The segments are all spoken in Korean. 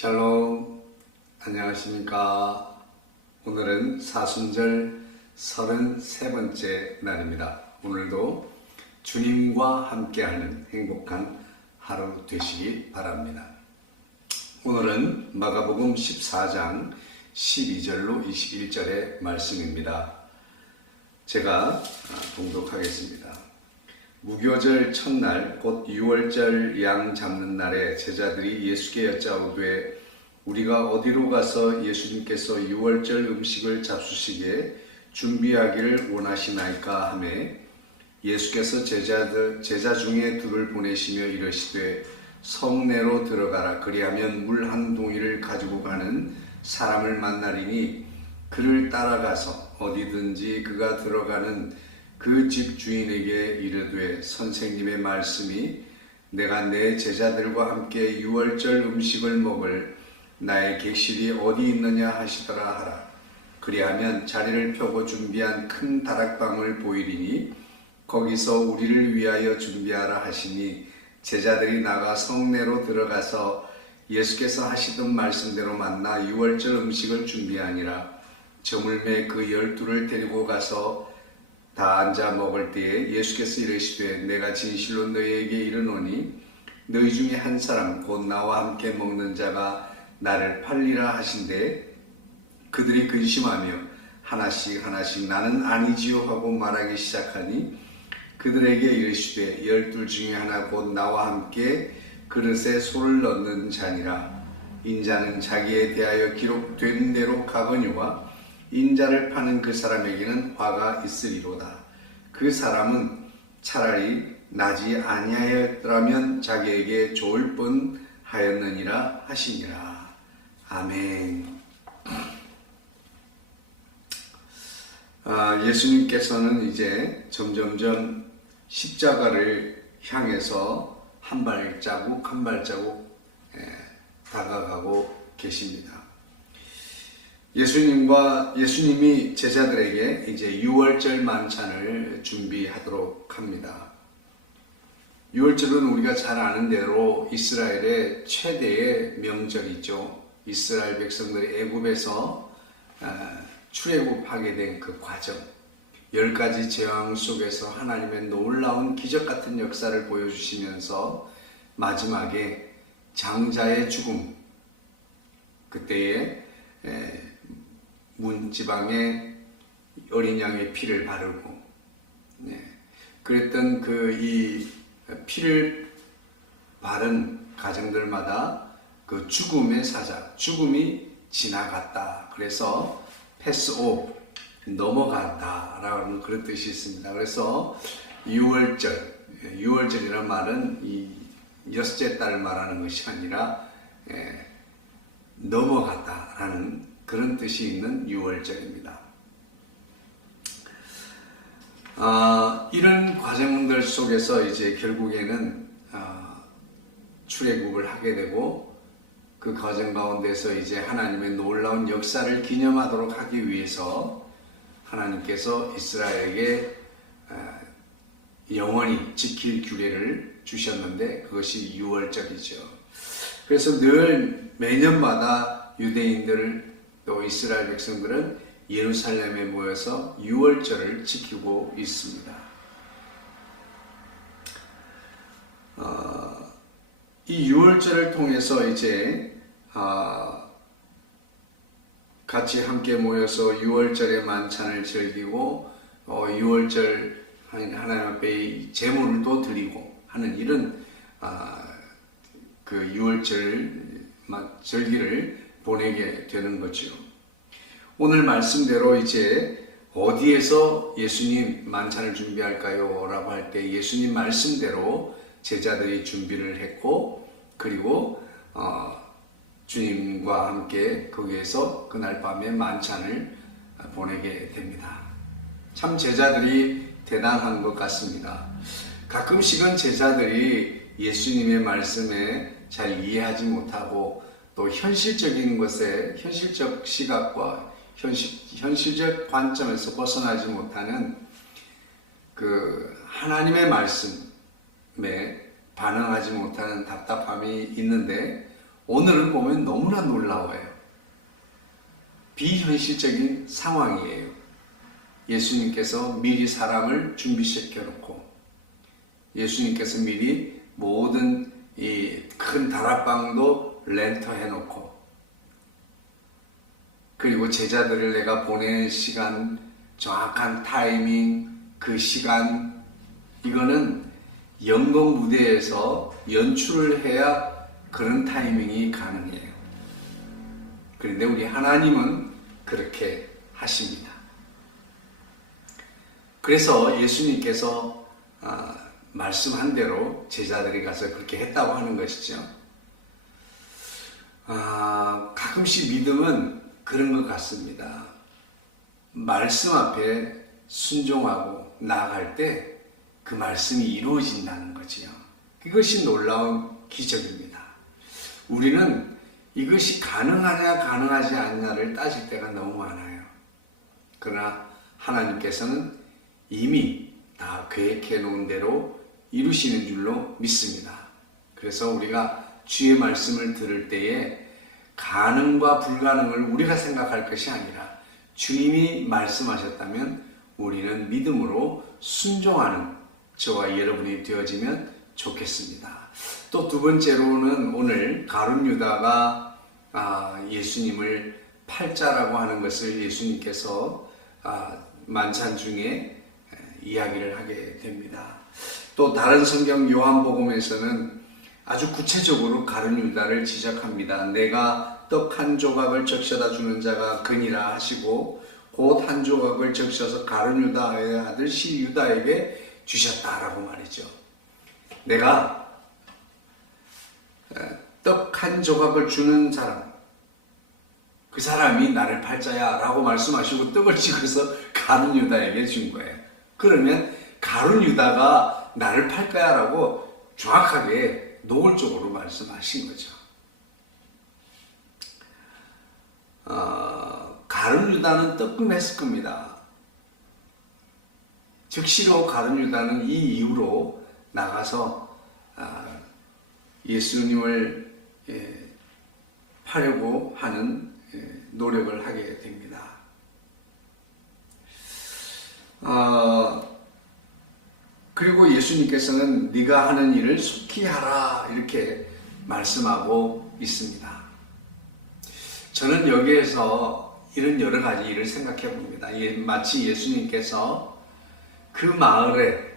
샬롬, 안녕하십니까. 오늘은 사순절 33번째 날입니다. 오늘도 주님과 함께하는 행복한 하루 되시기 바랍니다. 오늘은 마가복음 14장 12절로 21절의 말씀입니다. 제가 봉독하겠습니다. 무교절 첫날 곧 유월절 양 잡는 날에 제자들이 예수께 여짜오되 우리가 어디로 가서 예수님께서 유월절 음식을 잡수시기에 준비하기를 원하시나이까 하매 예수께서 제자 중에 둘을 보내시며 이르시되 성내로 들어가라. 그리하면 물 한 동이를 가지고 가는 사람을 만나리니 그를 따라가서 어디든지 그가 들어가는 그 집 주인에게 이르되 선생님의 말씀이 내가 내 제자들과 함께 유월절 음식을 먹을 나의 객실이 어디 있느냐 하시더라 하라. 그리하면 자리를 펴고 준비한 큰 다락방을 보이리니 거기서 우리를 위하여 준비하라 하시니 제자들이 나가 성내로 들어가서 예수께서 하시던 말씀대로 만나 유월절 음식을 준비하니라. 저물매 그 12를 데리고 가서 다 앉아 먹을 때에 예수께서 이르시되 내가 진실로 너희에게 이르노니 너희 중에 한 사람 곧 나와 함께 먹는 자가 나를 팔리라 하신대 그들이 근심하며 하나씩 나는 아니지요 하고 말하기 시작하니 그들에게 이르시되 12 중에 하나 곧 나와 함께 그릇에 소를 넣는 자니라. 인자는 자기에 대하여 기록된 대로 가거니와 인자를 파는 그 사람에게는 화가 있으리로다. 그 사람은 차라리 나지 아니하였더라면 자기에게 좋을 뻔하였느니라 하시니라. 아멘. 예수님께서는 이제 점점점 십자가를 향해서 한 발자국 다가가고 계십니다. 예수님이 제자들에게 이제 유월절 만찬을 준비하도록 합니다. 유월절은 우리가 잘 아는 대로 이스라엘의 최대의 명절이죠. 이스라엘 백성들이 애굽에서 출애굽하게 된 그 과정, 10가지 재앙 속에서 하나님의 놀라운 기적 같은 역사를 보여주시면서 마지막에 장자의 죽음, 그때에 문지방에 어린 양의 피를 바르고 그랬던 이 피를 바른 가정들마다 그 죽음의 사자, 죽음이 지나갔다. 그래서 패스오브, 넘어간다라는 그런 뜻이 있습니다. 그래서 유월절이라는 말은 이 여섯째 달을 말하는 것이 아니라 넘어갔다라는 그런 뜻이 있는 유월절입니다. 이런 과정들 속에서 이제 결국에는 출애굽을 하게 되고 그 과정 가운데서 이제 하나님의 놀라운 역사를 기념하도록 하기 위해서 하나님께서 이스라엘에게 영원히 지킬 규례를 주셨는데 그것이 유월절이죠. 그래서 늘 매년마다 유대인들 또 이스라엘 백성들은 예루살렘에 모여서 유월절을 지키고 있습니다. 이 유월절을 통해서 이제 같이 함께 모여서 유월절의 만찬을 즐기고 유월절 하나님 앞에 제물을 또 드리고 하는 이런 그 유월절 절기를 보내게 되는 거죠. 오늘 말씀대로 이제 어디에서 예수님 만찬을 준비할까요? 라고 할 때 예수님 말씀대로 제자들이 준비를 했고 그리고 주님과 함께 거기에서 그날 밤에 만찬을 보내게 됩니다. 참 제자들이 대단한 것 같습니다. 가끔씩은 제자들이 예수님의 말씀에 잘 이해하지 못하고 또 현실적인 것에 현실적 시각과 현실적 관점에서 벗어나지 못하는 그 하나님의 말씀에 반응하지 못하는 답답함이 있는데 오늘을 보면 너무나 놀라워요. 비현실적인 상황이에요. 예수님께서 미리 사람을 준비시켜 놓고 예수님께서 미리 모든 이 큰 다락방도 렌터해 놓고 그리고 제자들을 내가 보낸 시간, 정확한 타이밍, 그 시간, 이거는 연극 무대에서 연출을 해야 그런 타이밍이 가능해요. 그런데 우리 하나님은 그렇게 하십니다. 그래서 예수님께서 말씀한 대로 제자들이 가서 그렇게 했다고 하는 것이죠. 가끔씩 믿음은 그런 것 같습니다. 말씀 앞에 순종하고 나아갈 때 그 말씀이 이루어진다는 거지요. 이것이 놀라운 기적입니다. 우리는 이것이 가능하냐 가능하지 않냐를 따질 때가 너무 많아요. 그러나 하나님께서는 이미 다 계획해 놓은 대로 이루시는 줄로 믿습니다. 그래서 우리가 주의 말씀을 들을 때에 가능과 불가능을 우리가 생각할 것이 아니라 주님이 말씀하셨다면 우리는 믿음으로 순종하는 저와 여러분이 되어지면 좋겠습니다. 또 두 번째로는 오늘 가룟 유다가 예수님을 팔자라고 하는 것을 예수님께서 만찬 중에 이야기를 하게 됩니다. 또 다른 성경 요한복음에서는 아주 구체적으로 가룟 유다를 지적합니다. 내가 떡 한 조각을 적셔다 주는 자가 그니라 하시고 곧 한 조각을 적셔서 가룟 유다의 아들 시 유다에게 주셨다라고 말이죠. 내가 떡 한 조각을 주는 사람, 그 사람이 나를 팔자야 라고 말씀하시고 떡을 찍어서 가룟 유다에게 준 거예요. 그러면 가룟 유다가 나를 팔 거야 라고 정확하게 노골적으로 말씀하신 거죠. 가룟 유다는 뜨끔했을 겁니다. 즉시로 가룟 유다는 이 이후로 나가서 예수님을 파려고 하는 노력을 하게 됩니다. 그리고 예수님께서는 네가 하는 일을 속히 하라 이렇게 말씀하고 있습니다. 저는 여기에서 이런 여러 가지 일을 생각해 봅니다. 마치 예수님께서 그 마을에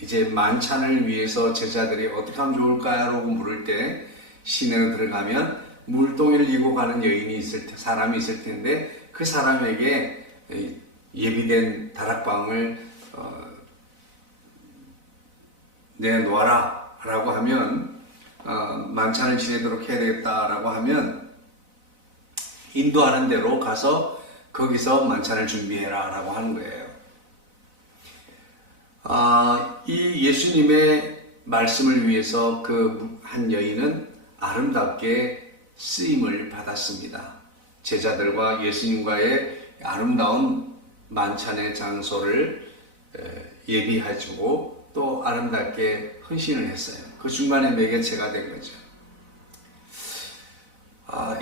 이제 만찬을 위해서 제자들이 어떻게 하면 좋을까요? 라고 물을 때 시내로 들어가면 물동이를 이고 가는 여인이 사람이 있을 텐데 그 사람에게 예비된 다락방을 내놓아라 라고 하면 만찬을 지내도록 해야 되겠다라고 하면 인도하는 대로 가서 거기서 만찬을 준비해라 라고 하는 거예요. 이 예수님의 말씀을 위해서 그 한 여인은 아름답게 쓰임을 받았습니다. 제자들과 예수님과의 아름다운 만찬의 장소를 예비해주고 또 아름답게 헌신을 했어요. 그 중간에 매개체가 된 거죠.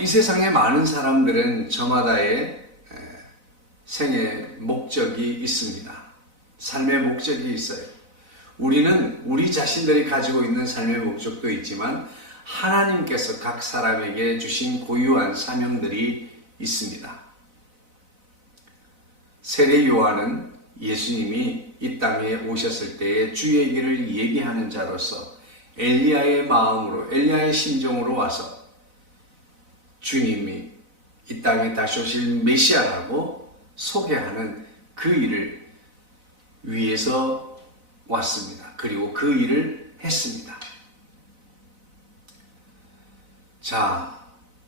이 세상에 많은 사람들은 저마다의 생의 목적이 있습니다. 삶의 목적이 있어요. 우리는 우리 자신들이 가지고 있는 삶의 목적도 있지만 하나님께서 각 사람에게 주신 고유한 사명들이 있습니다. 세례 요한은 예수님이 이 땅에 오셨을 때에 주의 길을 예비하는 자로서 엘리야의 마음으로 엘리야의 심정으로 와서 주님이 이 땅에 다시 오실 메시아라고 소개하는 그 일을 위해서 왔습니다. 그리고 그 일을 했습니다. 자,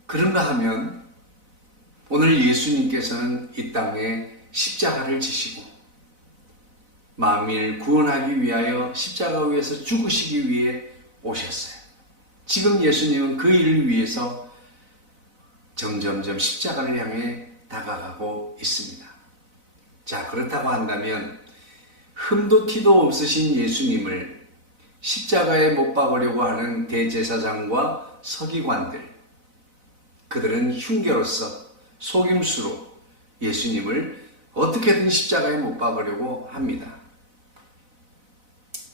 그런가 하면 오늘 예수님께서는 이 땅에 십자가를 지시고 만민을 구원하기 위하여 십자가 위에서 죽으시기 위해 오셨어요. 지금 예수님은 그 일을 위해서 점점점 십자가를 향해 다가가고 있습니다. 자, 그렇다고 한다면 흠도 티도 없으신 예수님을 십자가에 못 박으려고 하는 대제사장과 서기관들, 그들은 흉계로서 속임수로 예수님을 어떻게든 십자가에 못 박으려고 합니다.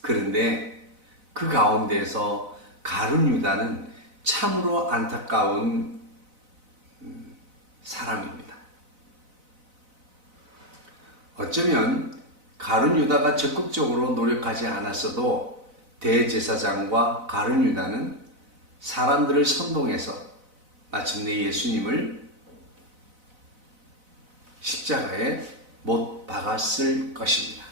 그런데 그 가운데서 가룟 유다는 참으로 안타까운 사람입니다. 어쩌면 가룟 유다가 적극적으로 노력하지 않았어도 대제사장과 가룟 유다는 사람들을 선동해서 마침내 예수님을 십자가에 못 박았을 것입니다.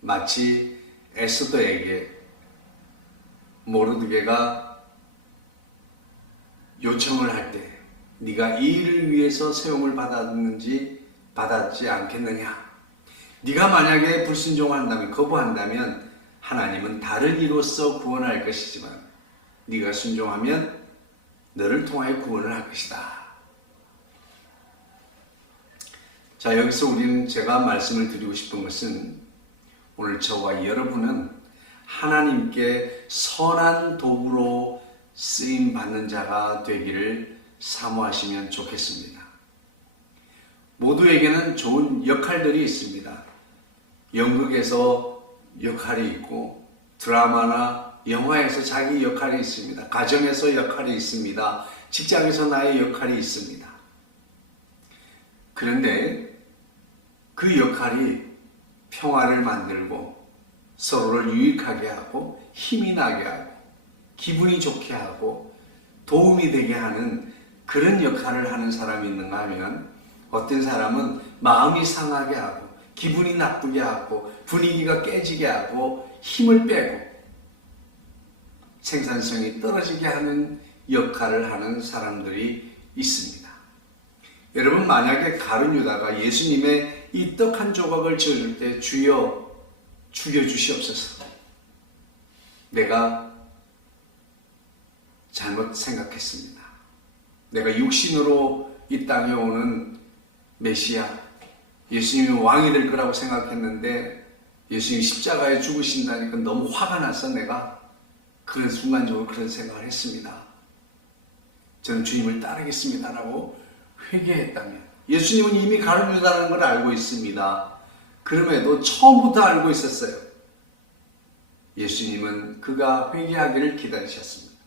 마치 에스더에게 모르드게가 요청을 할 때 네가 이 일을 위해서 세움을 받았는지 받았지 않겠느냐. 네가 만약에 불순종한다면, 거부한다면 하나님은 다른 이로써 구원할 것이지만 네가 순종하면 너를 통하여 구원을 할 것이다. 자, 여기서 우리는 제가 말씀을 드리고 싶은 것은 오늘 저와 여러분은 하나님께 선한 도구로 쓰임 받는 자가 되기를 사모하시면 좋겠습니다. 모두에게는 좋은 역할들이 있습니다. 연극에서 역할이 있고 드라마나 영화에서 자기 역할이 있습니다. 가정에서 역할이 있습니다. 직장에서 나의 역할이 있습니다. 그런데 그 역할이 평화를 만들고 서로를 유익하게 하고 힘이 나게 하고 기분이 좋게 하고 도움이 되게 하는 그런 역할을 하는 사람이 있는가 하면 어떤 사람은 마음이 상하게 하고 기분이 나쁘게 하고 분위기가 깨지게 하고 힘을 빼고 생산성이 떨어지게 하는 역할을 하는 사람들이 있습니다. 여러분, 만약에 가룟 유다가 예수님의 이 떡 한 조각을 지어줄 때 주여 죽여주시옵소서, 내가 잘못 생각했습니다. 내가 육신으로 이 땅에 오는 메시아 예수님이 왕이 될 거라고 생각했는데 예수님이 십자가에 죽으신다니까 너무 화가 나서 내가 그런 순간적으로 그런 생각을 했습니다. 저는 주님을 따르겠습니다라고 회개했다면, 예수님은 이미 가룟 유다라는 걸 알고 있습니다. 그럼에도 처음부터 알고 있었어요. 예수님은 그가 회개하기를 기다리셨습니다.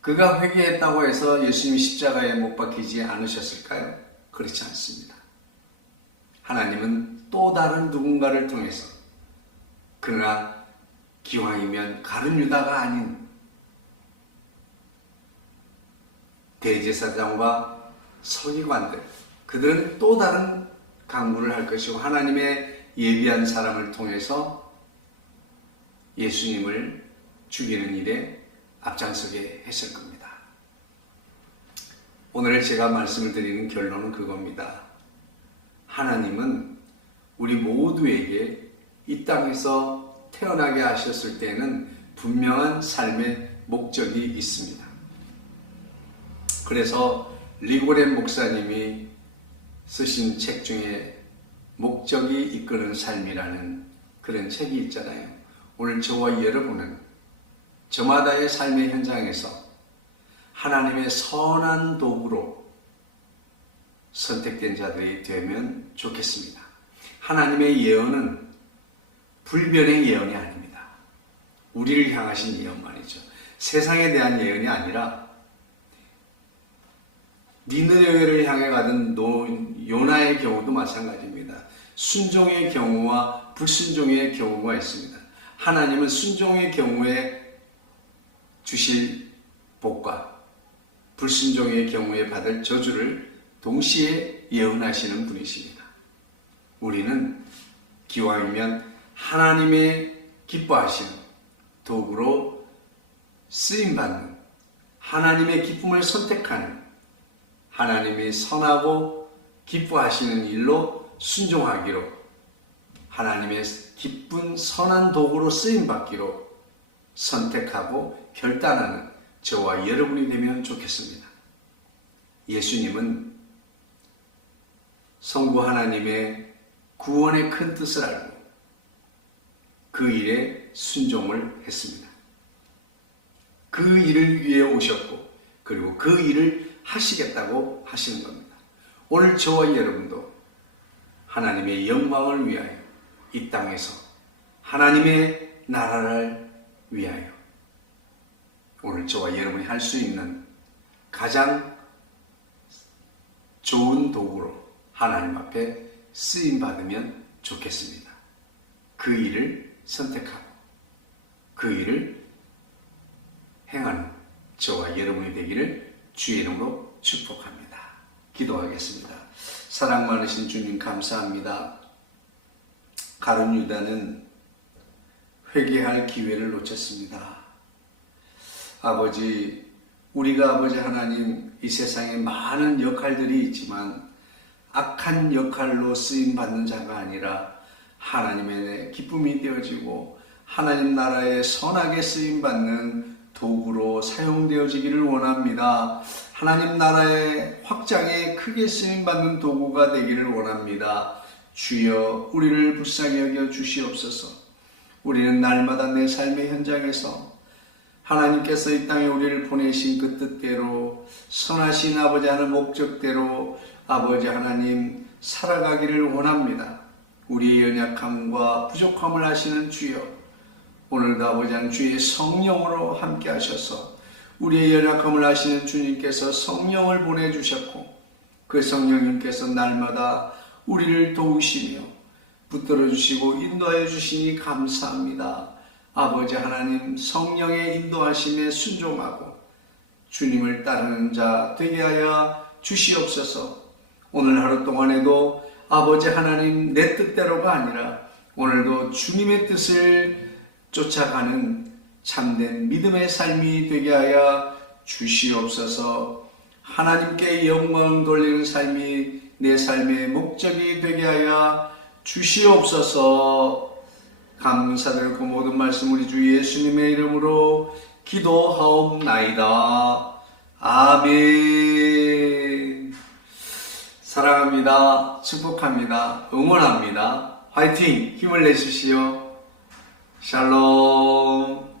그가 회개했다고 해서 예수님이 십자가에 못 박히지 않으셨을까요? 그렇지 않습니다. 하나님은 또 다른 누군가를 통해서, 그러나 기왕이면 가룟 유다가 아닌 대제사장과 서기관들, 그들은 또 다른 강구를 할 것이고 하나님의 예비한 사람을 통해서 예수님을 죽이는 일에 앞장서게 했을 겁니다. 오늘 제가 말씀을 드리는 결론은 그겁니다. 하나님은 우리 모두에게 이 땅에서 태어나게 하셨을 때에는 분명한 삶의 목적이 있습니다. 그래서 리고렌 목사님이 쓰신 책 중에 목적이 이끄는 삶이라는 그런 책이 있잖아요. 오늘 저와 여러분은 저마다의 삶의 현장에서 하나님의 선한 도구로 선택된 자들이 되면 좋겠습니다. 하나님의 예언은 불변의 예언이 아닙니다. 우리를 향하신 예언만이죠. 세상에 대한 예언이 아니라 니느웨를 향해 가던 요나의 경우도 마찬가지입니다. 순종의 경우와 불순종의 경우가 있습니다. 하나님은 순종의 경우에 주실 복과 불순종의 경우에 받을 저주를 동시에 예언하시는 분이십니다. 우리는 기왕이면 하나님의 기뻐하시는 도구로 쓰임받는, 하나님의 기쁨을 선택하는, 하나님이 선하고 기뻐하시는 일로 순종하기로, 하나님의 기쁜 선한 도구로 쓰임받기로 선택하고 결단하는 저와 여러분이 되면 좋겠습니다. 예수님은 성부 하나님의 구원의 큰 뜻을 알고 그 일에 순종을 했습니다. 그 일을 위해 오셨고 그리고 그 일을 하시겠다고 하시는 겁니다. 오늘 저와 여러분도 하나님의 영광을 위하여 이 땅에서 하나님의 나라를 위하여 오늘 저와 여러분이 할 수 있는 가장 좋은 도구로 하나님 앞에 쓰임받으면 좋겠습니다. 그 일을 선택하고 그 일을 행하는 저와 여러분이 되기를 주의 이름으로 축복합니다. 기도하겠습니다. 사랑 많으신 주님 감사합니다. 가룟 유다는 회개할 기회를 놓쳤습니다. 아버지, 우리가 아버지 하나님 이 세상에 많은 역할들이 있지만 악한 역할로 쓰임받는 자가 아니라 하나님의 기쁨이 되어지고 하나님 나라에 선하게 쓰임받는 도구로 사용되어지기를 원합니다. 하나님 나라의 확장에 크게 쓰임받는 도구가 되기를 원합니다. 주여 우리를 불쌍히 여겨 주시옵소서. 우리는 날마다 내 삶의 현장에서 하나님께서 이 땅에 우리를 보내신 그 뜻대로 선하신 아버지 하는 목적대로 아버지 하나님 살아가기를 원합니다. 우리의 연약함과 부족함을 아시는 주여, 오늘도 아버지 하나님 주의 성령으로 함께 하셔서 우리의 연약함을 아시는 주님께서 성령을 보내주셨고 그 성령님께서 날마다 우리를 도우시며 붙들어 주시고 인도하여 주시니 감사합니다. 아버지 하나님 성령의 인도하심에 순종하고 주님을 따르는 자 되게 하여 주시옵소서. 오늘 하루 동안에도 아버지 하나님 내 뜻대로가 아니라 오늘도 주님의 뜻을 쫓아가는 참된 믿음의 삶이 되게 하여 주시옵소서. 하나님께 영광 돌리는 삶이 내 삶의 목적이 되게 하여 주시옵소서. 감사드리고 모든 말씀 우리 주 예수님의 이름으로 기도하옵나이다. 아멘. 사랑합니다. 축복합니다. 응원합니다. 화이팅! 힘을 내주시오. 샬롬.